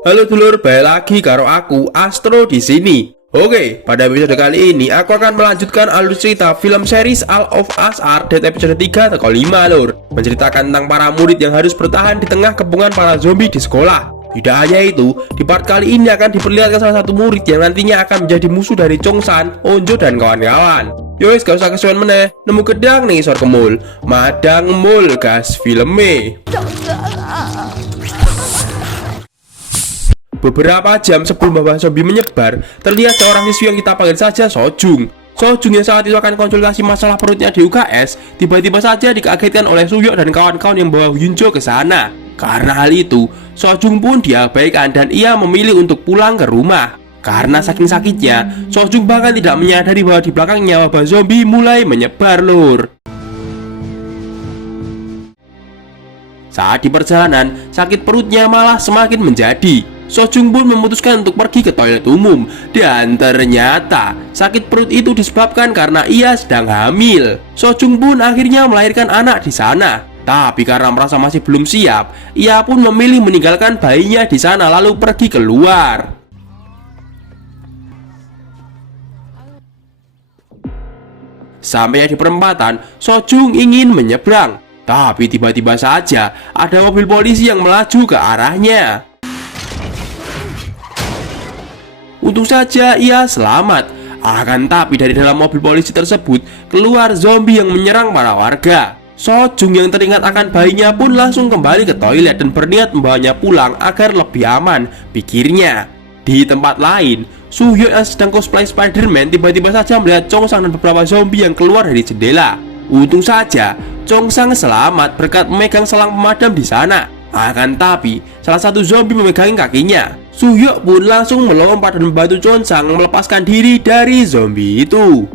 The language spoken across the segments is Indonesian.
Halo dulur, balik lagi karo aku Astro di sini. Oke, pada episode kali ini aku akan melanjutkan alur cerita film series All of Us Are Dead episode 3 atau 5 lur. Menceritakan tentang para murid yang harus bertahan di tengah kepungan para zombie di sekolah. Tidak hanya itu, di part kali ini akan diperlihatkan salah satu murid yang nantinya akan menjadi musuh dari Chong-san, Onjo dan kawan-kawan. Yowes, gak usah kesuwen meneh, nemu gedang nih sor kemul, madang mul gas filme. Beberapa jam sebelum wabah zombie menyebar, terlihat seorang siswi yang kita panggil saja Sojung. Sojung yang saat itu akan konsultasi masalah perutnya di UKS, tiba-tiba saja dikagetkan oleh Suyok dan kawan-kawan yang membawa Yunjo ke sana. Karena hal itu, Sojung pun diabaikan dan ia memilih untuk pulang ke rumah. Karena saking sakitnya, Sojung bahkan tidak menyadari bahwa di belakangnya wabah zombie mulai menyebar lur. Saat di perjalanan, sakit perutnya malah semakin menjadi. Sojung pun memutuskan untuk pergi ke toilet umum. Dan ternyata sakit perut itu disebabkan karena ia sedang hamil. Sojung pun akhirnya melahirkan anak di sana. Tapi karena merasa masih belum siap, ia pun memilih meninggalkan bayinya di sana lalu pergi keluar. Sampai di perempatan, Sojung ingin menyeberang. Tapi tiba-tiba saja ada mobil polisi yang melaju ke arahnya. Untung saja ia selamat. Akan tapi dari dalam mobil polisi tersebut keluar zombie yang menyerang para warga. Sojung yang teringat akan bayinya pun langsung kembali ke toilet dan berniat membawanya pulang agar lebih aman, pikirnya. Di tempat lain, Suyok yang sedang cosplay Spider-Man tiba-tiba saja melihat Chong-sang dan beberapa zombie yang keluar dari jendela. Untung saja Chong-sang selamat berkat memegang selang pemadam di sana. Akan tapi salah satu zombie memegangi kakinya. Suyok pun langsung melompat dan membantu Chong-sang melepaskan diri dari zombie itu.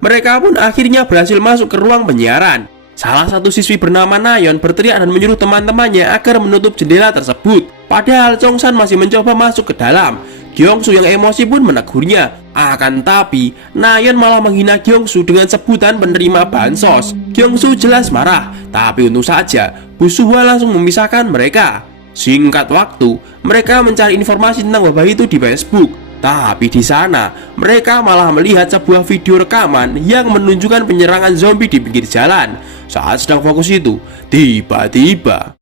Mereka pun akhirnya berhasil masuk ke ruang penyiaran. Salah satu siswi bernama Nayeon berteriak dan menyuruh teman-temannya agar menutup jendela tersebut. Padahal Chong-san masih mencoba masuk ke dalam. Gyeongsu yang emosi pun menegurnya. Akan tapi Nayeon malah menghina Gyeongsu dengan sebutan penerima bansos. Gyeongsu jelas marah, tapi untung saja Bu Suhwa langsung memisahkan mereka. Singkat waktu, mereka mencari informasi tentang wabah itu di Facebook. Tapi di sana mereka malah melihat sebuah video rekaman yang menunjukkan penyerangan zombie di pinggir jalan. Saat sedang fokus itu, tiba-tiba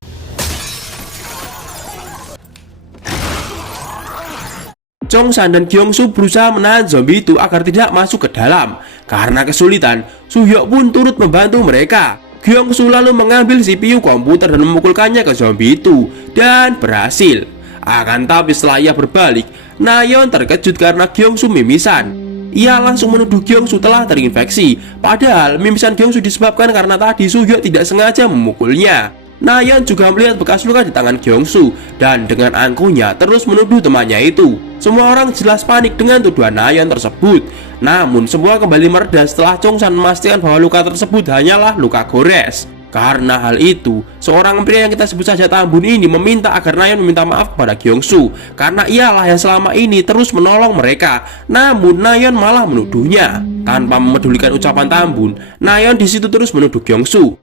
Chong-san dan Gyeongsu berusaha menahan zombie itu agar tidak masuk ke dalam. Karena kesulitan, Suyok pun turut membantu mereka. Gyeongsu lalu mengambil CPU komputer dan memukulkannya ke zombie itu, dan berhasil. Akan tapi setelah ia berbalik, Nayeon terkejut karena Gyeongsu mimisan. Ia langsung menuduh Gyeongsu telah terinfeksi. Padahal mimisan Gyeongsu disebabkan karena tadi Suyok tidak sengaja memukulnya. Nayeon juga melihat bekas luka di tangan Gyeongsu dan dengan angkuhnya terus menuduh temannya itu. Semua orang jelas panik dengan tuduhan Nayeon tersebut. Namun semua kembali mereda setelah Chong-san memastikan bahwa luka tersebut hanyalah luka gores. Karena hal itu, seorang pria yang kita sebut saja Tambun ini meminta agar Nayeon meminta maaf kepada Gyeongsu karena ialah yang selama ini terus menolong mereka. Namun Nayeon malah menuduhnya. Tanpa memedulikan ucapan Tambun, Nayeon di situ terus menuduh Gyeongsu.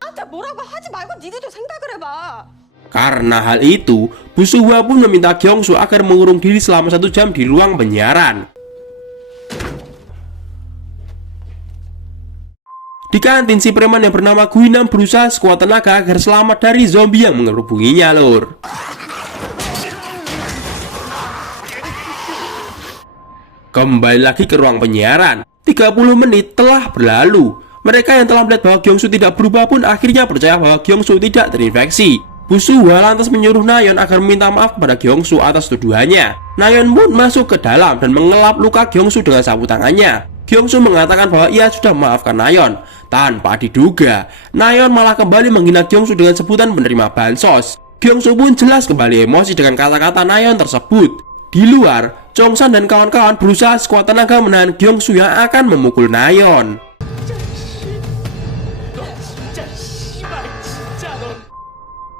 Karena hal itu, Bu Suhwa pun meminta Gyeongsu agar mengurung diri selama 1 jam di ruang penyiaran. Di kantin, si preman yang bernama Guinam berusaha sekuat tenaga agar selamat dari zombie yang mengerubuinya lur. Kembali lagi ke ruang penyiaran. 30 menit telah berlalu. Mereka yang telah melihat bahwa Gyeongsu tidak berubah pun akhirnya percaya bahwa Gyeongsu tidak terinfeksi. Bu Suhwa lantas menyuruh Nayeon agar meminta maaf kepada Gyeongsu atas tuduhannya. Nayeon pun masuk ke dalam dan mengelap luka Gyeongsu dengan sapu tangannya. Gyeongsu mengatakan bahwa ia sudah memaafkan Nayeon. Tanpa diduga, Nayeon malah kembali menghina Gyeongsu dengan sebutan penerima bansos. Gyeongsu pun jelas kembali emosi dengan kata-kata Nayeon tersebut. Di luar, Chong-san dan kawan-kawan berusaha sekuat tenaga menahan Gyeongsu yang akan memukul Nayeon.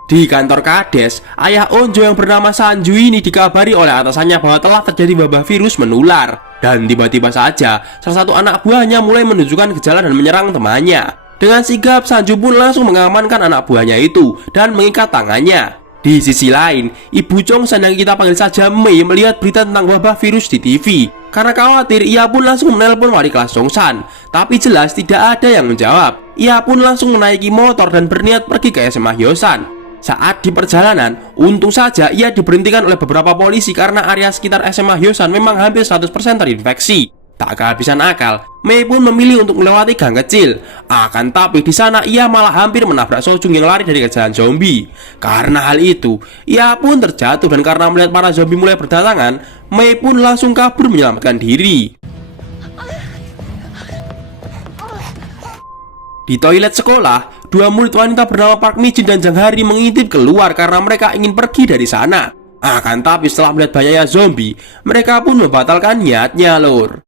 Di kantor Kades, ayah Onjo yang bernama Sanju ini dikabari oleh atasannya bahwa telah terjadi wabah virus menular. Dan tiba-tiba saja, salah satu anak buahnya mulai menunjukkan gejala dan menyerang temannya. Dengan sigap, Sanju pun langsung mengamankan anak buahnya itu dan mengikat tangannya. Di sisi lain, Ibu Chongsan yang kita panggil saja Mei melihat berita tentang wabah virus di TV. Karena khawatir, ia pun langsung menelpon wali kelas Chongsan. Tapi jelas tidak ada yang menjawab. Ia pun langsung menaiki motor dan berniat pergi ke SMA Hyosan. Saat di perjalanan, untung saja ia diberhentikan oleh beberapa polisi karena area sekitar SMA Hyosan memang hampir 100% terinfeksi. Tak kehabisan akal, Mei pun memilih untuk melewati gang kecil. Akan tapi di sana ia malah hampir menabrak Sojung yang lari dari kejaran zombie. Karena hal itu, ia pun terjatuh dan karena melihat para zombie mulai berdatangan, Mei pun langsung kabur menyelamatkan diri. Di toilet sekolah, dua murid wanita bernama Park Mi Jin dan Jang Hari mengintip keluar karena mereka ingin pergi dari sana. Akan tapi setelah melihat banyaknya zombie, mereka pun membatalkan niatnya, lur.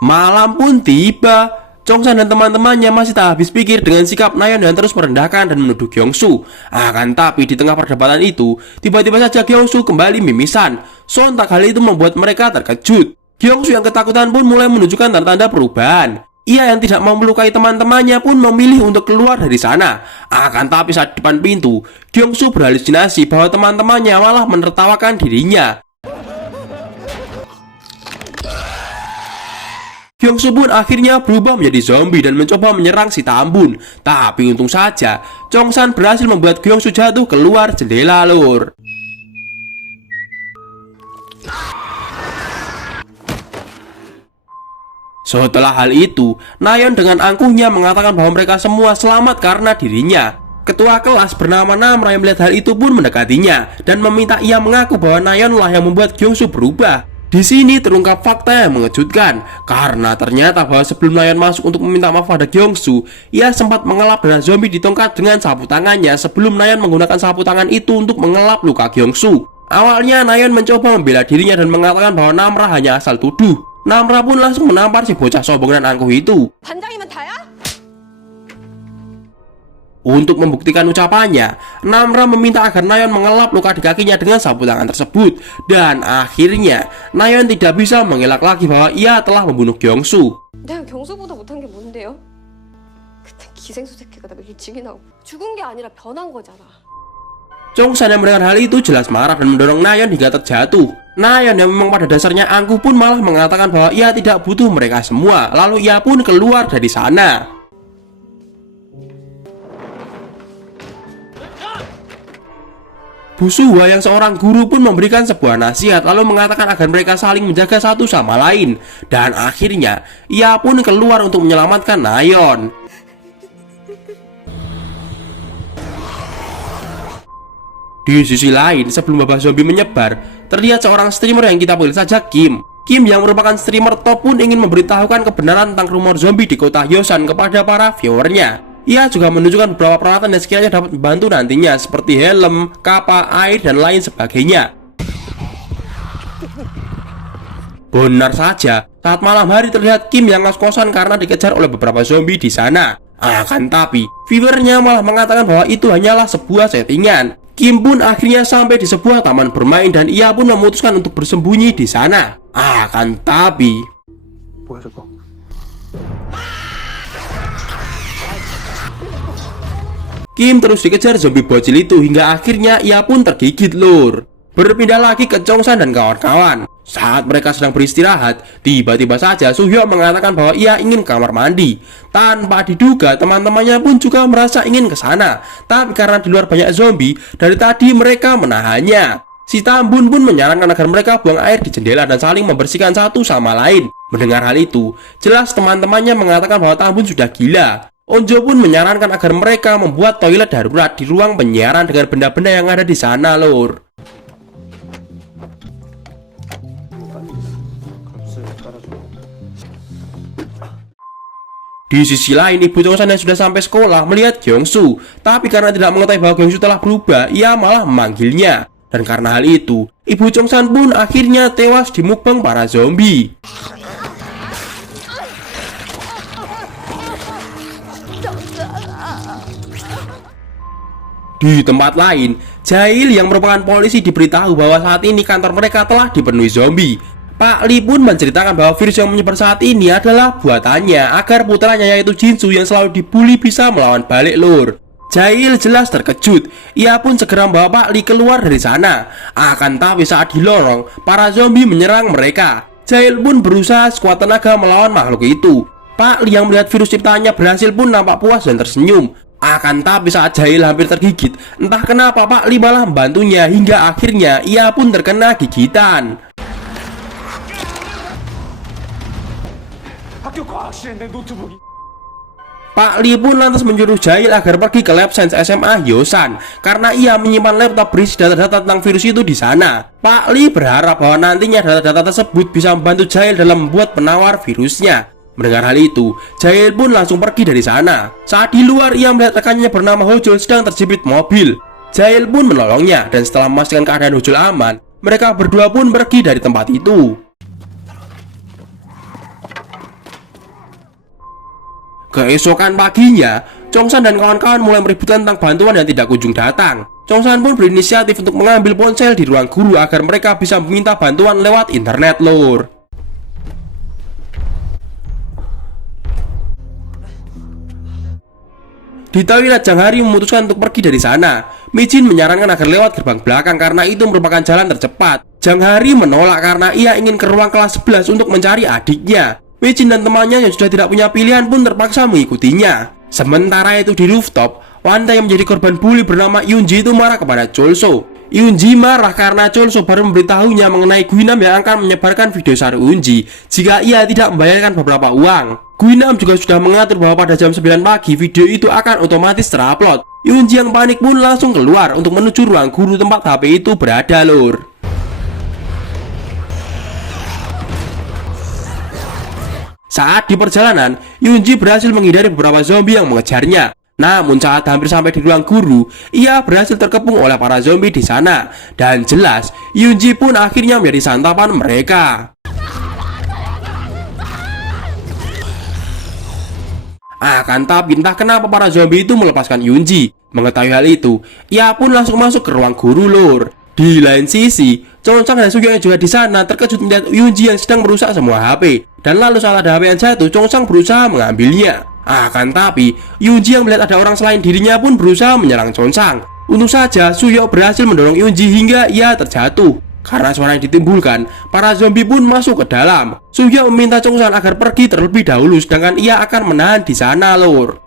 Malam pun tiba. Chongsan dan teman-temannya masih tak habis pikir dengan sikap Nayeon yang terus merendahkan dan menuduh Gyeongsu. Akan tapi di tengah perdebatan itu, tiba-tiba saja Gyeongsu kembali mimisan. Sontak hal itu membuat mereka terkejut. Gyeongsu yang ketakutan pun mulai menunjukkan tanda-tanda perubahan. Ia yang tidak mau melukai teman-temannya pun memilih untuk keluar dari sana. Akan tapi saat di depan pintu, Gyeongsu berhalusinasi bahwa teman-temannya malah menertawakan dirinya. Gyeongsu pun akhirnya berubah menjadi zombie dan mencoba menyerang si Tambun. Tapi untung saja, Chongsan berhasil membuat Gyeongsu jatuh keluar jendela, lur. Setelah hal itu, Nayeon dengan angkuhnya mengatakan bahwa mereka semua selamat karena dirinya. Ketua kelas bernama Namra yang melihat hal itu pun mendekatinya dan meminta ia mengaku bahwa Nayeon lah yang membuat Gyeongsu berubah. Di sini terungkap fakta yang mengejutkan karena ternyata bahwa sebelum Nayeon masuk untuk meminta maaf pada Gyeongsu, ia sempat mengelap darah zombie di tongkat dengan sapu tangannya sebelum Nayeon menggunakan sapu tangan itu untuk mengelap luka Gyeongsu. Awalnya Nayeon mencoba membela dirinya dan mengatakan bahwa Namra hanya asal tuduh. Namra pun langsung menampar si bocah sombong dan angkuh itu. Untuk membuktikan ucapannya, Namra meminta agar Nayeon mengelap luka di kakinya dengan sapu tangan tersebut. Dan akhirnya, Nayeon tidak bisa mengelak lagi bahwa ia telah membunuh Gyeongsu. 내가 경수보다 못한 게 뭔데요? 그때 기생수 새끼가 나 일찍이 나고 죽은 게 아니라 변한 거잖아. Chongsan yang mendengar hal itu jelas marah dan mendorong Nayeon hingga terjatuh. Nayeon yang memang pada dasarnya angkuh pun malah mengatakan bahwa ia tidak butuh mereka semua. Lalu ia pun keluar dari sana. Bu Suhwa yang seorang guru pun memberikan sebuah nasihat lalu mengatakan agar mereka saling menjaga satu sama lain. Dan akhirnya ia pun keluar untuk menyelamatkan Nayeon. Di sisi lain, sebelum wabah zombie menyebar, terlihat seorang streamer yang kita panggil saja Kim. Kim yang merupakan streamer top pun ingin memberitahukan kebenaran tentang rumor zombie di kota Hyosan kepada para viewernya. Ia juga menunjukkan beberapa peralatan yang sekiranya dapat membantu nantinya seperti helm, kapal, air, dan lain sebagainya. Benar saja, saat malam hari terlihat Kim yang ngos-ngosan karena dikejar oleh beberapa zombie di sana. Akan tapi, viewernya malah mengatakan bahwa itu hanyalah sebuah settingan. Kim pun akhirnya sampai di sebuah taman bermain dan ia pun memutuskan untuk bersembunyi di sana. Akan tapi, Kim terus dikejar zombie bocil itu hingga akhirnya ia pun tergigit, lur. Berpindah lagi ke Chongsan dan kawan-kawan. Saat mereka sedang beristirahat, tiba-tiba saja Suhyo mengatakan bahwa ia ingin ke kamar mandi. Tanpa diduga, teman-temannya pun juga merasa ingin ke sana. Tapi karena di luar banyak zombie, dari tadi mereka menahannya. Si Tambun pun menyarankan agar mereka buang air di jendela dan saling membersihkan satu sama lain. Mendengar hal itu, jelas teman-temannya mengatakan bahwa Tambun sudah gila. Onjo pun menyarankan agar mereka membuat toilet darurat di ruang penyiaran dengan benda-benda yang ada di sana, lur. Di sisi lain, Ibu Chongsan yang sudah sampai sekolah melihat Gyeongsu. Tapi karena tidak mengetahui bahwa Gyeongsu telah berubah, ia malah memanggilnya. Dan karena hal itu, Ibu Chongsan pun akhirnya tewas di mukbang para zombie. Di tempat lain, Jail yang merupakan polisi diberitahu bahwa saat ini kantor mereka telah dipenuhi zombie. Pak Lee pun menceritakan bahwa virus yang menyebar saat ini adalah buatannya agar putranya yaitu Jinsu yang selalu dibully bisa melawan balik lur. Jail jelas terkejut. Ia pun segera membawa Pak Lee keluar dari sana. Akan tapi saat di lorong, para zombie menyerang mereka. Jail pun berusaha sekuat tenaga melawan makhluk itu. Pak Lee yang melihat virus ciptaannya berhasil pun nampak puas dan tersenyum. Akan tapi saat Jail hampir tergigit, entah kenapa Pak Lee malah membantunya hingga akhirnya ia pun terkena gigitan. Pak Lee pun lantas menyuruh Jail agar pergi ke lab sains SMA Hyosan karena ia menyimpan laptop berisi data-data tentang virus itu di sana. Pak Lee berharap bahwa nantinya data-data tersebut bisa membantu Jail dalam membuat penawar virusnya. Mendengar hal itu, Jail pun langsung pergi dari sana. Saat di luar, ia melihat rekannya bernama Hojol sedang terjepit mobil. Jail pun menolongnya dan setelah memastikan keadaan Hojol aman, mereka berdua pun pergi dari tempat itu. Keesokan paginya, Chongsan dan kawan-kawan mulai meributkan tentang bantuan yang tidak kunjung datang. Chongsan pun berinisiatif untuk mengambil ponsel di ruang guru agar mereka bisa meminta bantuan lewat internet lur. Di toilet, Jang Hari memutuskan untuk pergi dari sana. Mijin menyarankan agar lewat gerbang belakang karena itu merupakan jalan tercepat. Jang Hari menolak karena ia ingin ke ruang kelas 11 untuk mencari adiknya. Mijin dan temannya yang sudah tidak punya pilihan pun terpaksa mengikutinya. Sementara itu di rooftop, wanita yang menjadi korban bully bernama Yunji itu marah kepada Cholso. Yunji marah karena Cholso baru memberitahunya mengenai Guinam yang akan menyebarkan video Saru Yunji jika ia tidak membayarkan beberapa uang. Guinam juga sudah mengatur bahwa pada jam 9 pagi video itu akan otomatis terupload. Yunji yang panik pun langsung keluar untuk menuju ruang guru tempat HP itu berada lur. Saat di perjalanan, Yunji berhasil menghindari beberapa zombie yang mengejarnya. Namun saat hampir sampai di ruang guru, ia berhasil terkepung oleh para zombie di sana. Dan jelas, Yunji pun akhirnya menjadi santapan mereka. Akan tapi entah kenapa para zombie itu melepaskan Yunji. Mengetahui hal itu, ia pun langsung masuk ke ruang guru lur. Di lain sisi, Chongsan dan Sugyo yang juga di sana terkejut melihat Yunji yang sedang merusak semua HP. Dan lalu saat ada HP yang jatuh, Chongsan berusaha mengambilnya. Akan tapi, Yunji yang melihat ada orang selain dirinya pun berusaha menyerang Chongsan. Untung saja, Sugyo berhasil mendorong Yunji hingga ia terjatuh. Karena suara yang ditimbulkan, para zombie pun masuk ke dalam. Sugyo meminta Chongsan agar pergi terlebih dahulu, sedangkan ia akan menahan di sana lur.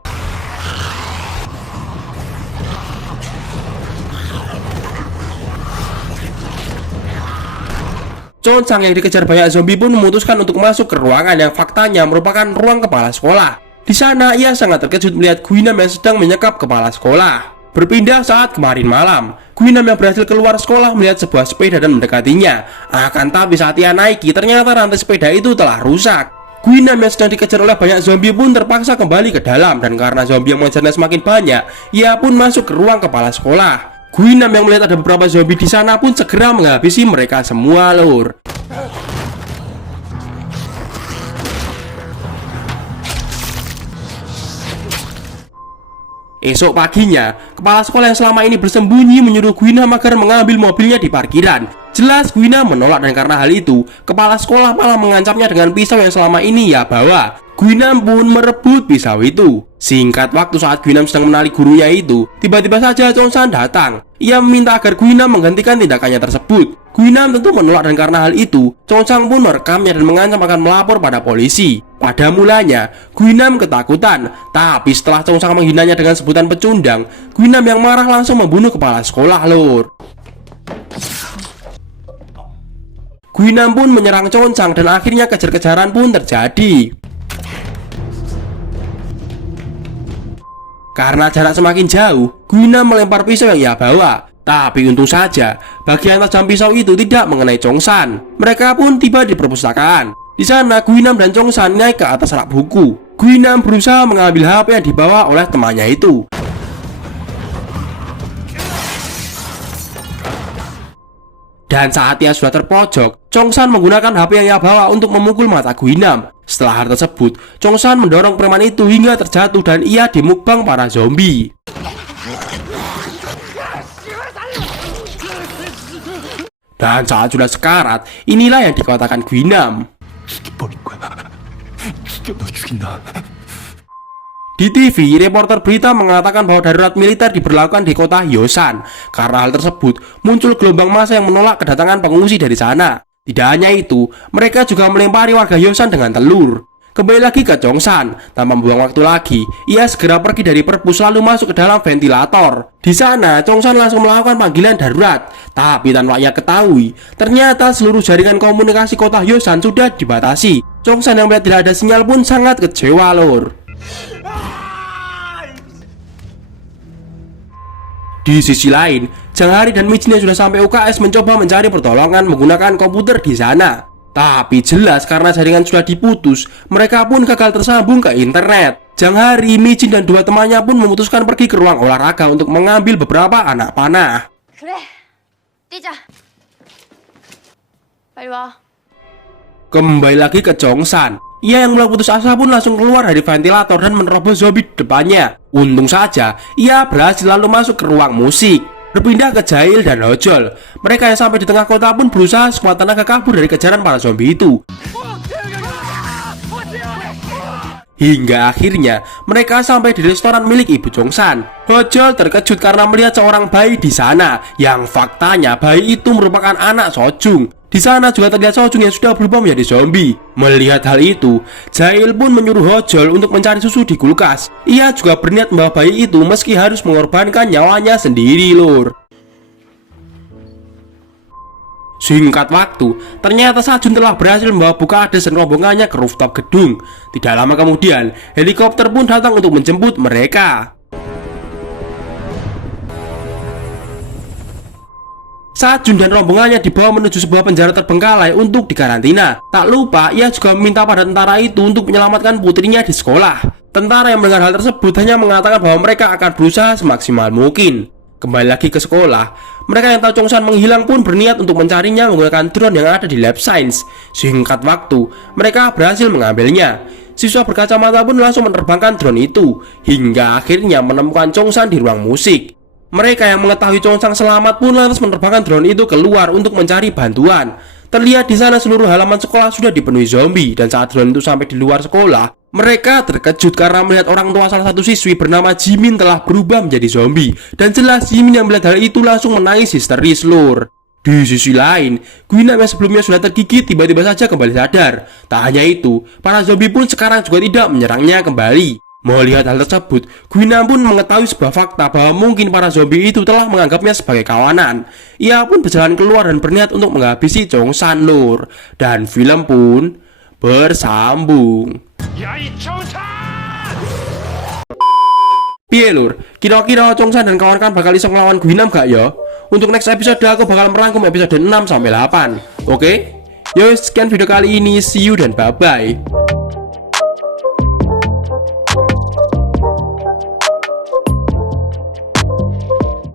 Chongsan yang dikejar banyak zombie pun memutuskan untuk masuk ke ruangan yang faktanya merupakan ruang kepala sekolah. Di sana ia sangat terkejut melihat Guinam yang sedang menyekap kepala sekolah. Berpindah saat kemarin malam, Guinam yang berhasil keluar sekolah melihat sebuah sepeda dan mendekatinya. Akan tapi saat ia naiki, ternyata rantai sepeda itu telah rusak. Guinam yang sedang dikejar oleh banyak zombie pun terpaksa kembali ke dalam. Dan karena zombie yang mengejarnya semakin banyak, ia pun masuk ke ruang kepala sekolah. Guinam yang melihat ada beberapa zombie di sana pun segera menghabisi mereka semua lur. Esok paginya, kepala sekolah yang selama ini bersembunyi menyuruh Guinam agar mengambil mobilnya di parkiran. Jelas Guinam menolak dan karena hal itu, kepala sekolah malah mengancamnya dengan pisau yang selama ini ia bawa. Guinam pun merebut pisau itu. Singkat waktu saat Guinam sedang menali gurunya itu, tiba-tiba saja Chongsan datang. Ia meminta agar Guinam menghentikan tindakannya tersebut. Guinam tentu menolak dan karena hal itu, Chongsan pun merekamnya dan mengancam akan melapor pada polisi. Pada mulanya, Guinam ketakutan, tapi setelah Chongsan menghinanya dengan sebutan pecundang, Guinam yang marah langsung membunuh kepala sekolah lur. Guinam pun menyerang Chongsan dan akhirnya kejar-kejaran pun terjadi. Karena jarak semakin jauh, Guinam melempar pisau yang ia bawa. Tapi untung saja, bagian tajam pisau itu tidak mengenai Chongsan. Mereka pun tiba di perpustakaan. Di sana, Guinam dan Chongsan naik ke atas rak buku. Guinam berusaha mengambil HP yang dibawa oleh temannya itu. Dan saat ia sudah terpojok, Chongsan menggunakan HP yang ia bawa untuk memukul mata Guinam. Setelah hal tersebut, Chongsan mendorong preman itu hingga terjatuh dan ia dimukbang para zombie. Dan saat sudah sekarat, inilah yang dikatakan Gwinam. 죽여버릴 거야. 죽여, 너 죽인다. Di TV, reporter berita mengatakan bahwa darurat militer diberlakukan di kota Hyosan. Karena hal tersebut, muncul gelombang massa yang menolak kedatangan pengungsi dari sana. Tidak hanya itu, mereka juga melempari warga Hyosan dengan telur. Kembali lagi ke Jongsan, tanpa membuang waktu lagi, ia segera pergi dari perpus lalu masuk ke dalam ventilator. Di sana, Jongsan langsung melakukan panggilan darurat. Tapi tanpa ia ketahui, ternyata seluruh jaringan komunikasi kota Hyosan sudah dibatasi. Jongsan yang melihat tidak ada sinyal pun sangat kecewa, lor. Di sisi lain, Janghari dan Mijin yang sudah sampai UKS mencoba mencari pertolongan menggunakan komputer di sana. Tapi jelas karena jaringan sudah diputus, mereka pun gagal tersambung ke internet. Janghari, Mijin dan dua temannya pun memutuskan pergi ke ruang olahraga untuk mengambil beberapa anak panah. 그래, 뛰자. 빨리 와. Kembali lagi ke Jongsan. Ia yang mulai putus asa pun langsung keluar dari ventilator dan menerobos zombie di depannya. Untung saja, ia berhasil lalu masuk ke ruang musik. Berpindah ke Jail dan Hojol. Mereka yang sampai di tengah kota pun berusaha sekuat tenaga kabur dari kejaran para zombie itu. Hingga akhirnya mereka sampai di restoran milik Ibu Jongsan. Hojol terkejut karena melihat seorang bayi di sana, yang faktanya bayi itu merupakan anak Sojung. Di sana juga terlihat Sojung yang sudah berubah menjadi zombie. Melihat hal itu, Jail pun menyuruh Hojol untuk mencari susu di kulkas. Ia juga berniat membawa bayi itu meski harus mengorbankan nyawanya sendiri, lur. Singkat waktu, ternyata Sajun telah berhasil membawa Bukades dan rombongannya ke rooftop gedung. Tidak lama kemudian, helikopter pun datang untuk menjemput mereka. Sajun dan rombongannya dibawa menuju sebuah penjara terbengkalai untuk dikarantina. Tak lupa, ia juga meminta pada tentara itu untuk menyelamatkan putrinya di sekolah. Tentara yang mendengar hal tersebut hanya mengatakan bahwa mereka akan berusaha semaksimal mungkin. Kembali lagi ke sekolah, mereka yang tahu Jongsan menghilang pun berniat untuk mencarinya menggunakan drone yang ada di lab science. Singkat waktu, mereka berhasil mengambilnya. Siswa berkacamata pun langsung menerbangkan drone itu, hingga akhirnya menemukan Jongsan di ruang musik. Mereka yang mengetahui Jongsan selamat pun lantas menerbangkan drone itu keluar untuk mencari bantuan. Terlihat di sana seluruh halaman sekolah sudah dipenuhi zombie, dan saat drone itu sampai di luar sekolah, mereka terkejut karena melihat orang tua salah satu siswi bernama Jimin telah berubah menjadi zombie. Dan jelas Jimin yang melihat hal itu langsung menangis histeris, lur. Di sisi lain, Gwinam yang sebelumnya sudah tergigit tiba-tiba saja kembali sadar. Tak hanya itu, para zombie pun sekarang juga tidak menyerangnya kembali. Melihat hal tersebut, Gwinam pun mengetahui sebuah fakta bahwa mungkin para zombie itu telah menganggapnya sebagai kawanan. Ia pun berjalan keluar dan berniat untuk menghabisi Jongsan, lur. Dan film pun bersambung. Piye, lur? Kira-kira Jongsan dan kawan-kawan bakal iso ngelawan Gwinam gak ya? Untuk next episode aku bakal merangkum episode 6-8. Oke? Yo, sekian video kali ini. See you dan bye-bye.